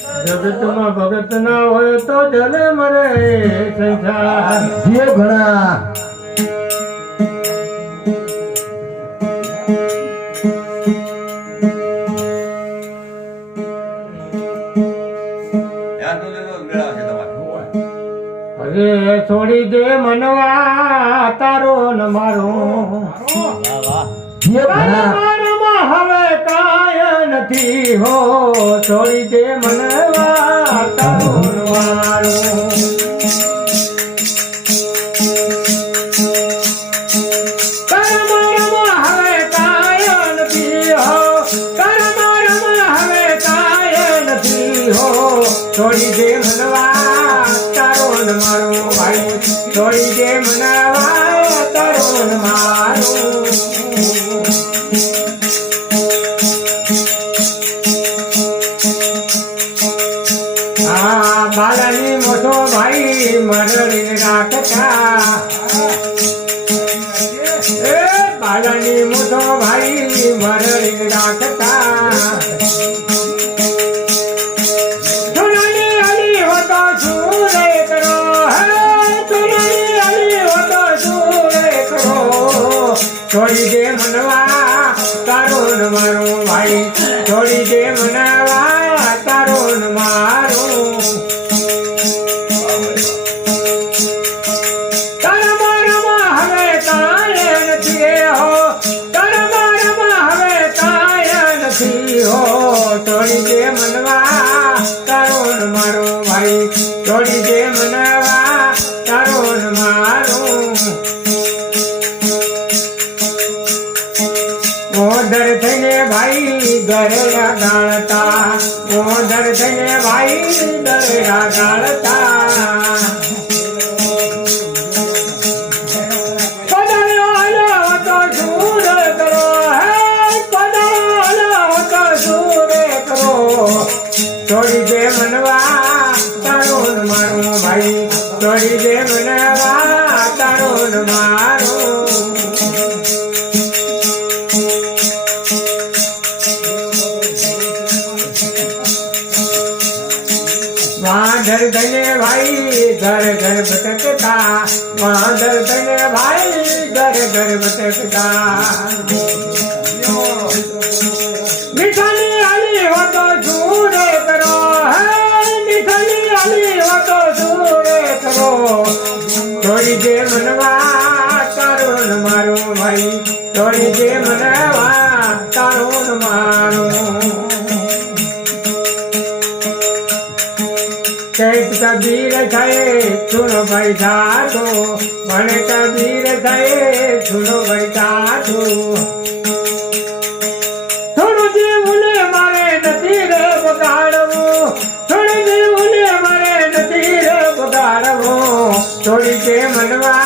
જગતમાં ભગત ના હોય તો જલે મરે સંસાર. જે ઘણા અરે છોડી દે મનવા તારો ન મારો. જે ઘણા હવે કાય નથી હો. છોડી દે મનવા તારો ન મારો. છોડી દે મનવા તારો ન મારો ભાઈ. છોડી દે મનવા તારો ન મારો. હા બાલાની મોટો ભાઈ મરડી રાખતા. એ બાલાની મોટો ભાઈ મરડી રાખતા. છોડી દે મનવા તારો ન મારો ભાઈ. છોડી દે મનવા તારો ન મારો. તારા મારામાં હવે કાંઈ નથી હો. તારા મારામાં હવે કાંઈ નથી હો. છોડી દે મનવા તારો ન મારો ભાઈ. છોડી દે મનવા તારો ન મારો. ઓધર થઈને ભાઈ ગરેડા ગાળતા. ઓધર થઈને ભાઈ ગરેડા ગાળતા. પધાર્યો તો શું કરો. હે પધાર્યો તો શું કરો. છોડી દે મનવા તારો ન મારો ભાઈ. છોડી દે મનવા તારો ન મારો. વાંદર થઈને ભાઈ ઘર ઘર ભટકતા. વાંદર થઈને ભાઈ ઘર ઘર ભટકતા. મીઠાની આલી હો તો શું કરો. હે મીઠાની આલી હો તો શું કરો. છોડી દે મનવા તારો ન મારો ભાઈ. છોડી દે મનવા તારો ન મારો. કૈક કબીર થયે સુનો ભાઈ સાધો. મને કબીર થયે સુનો ભાઈ સાધો. થોડું જીવન મારે નથી રે બગાડવું. થોડું જીવન મારે નથી રે બગાડવું. છોડી દે મનવા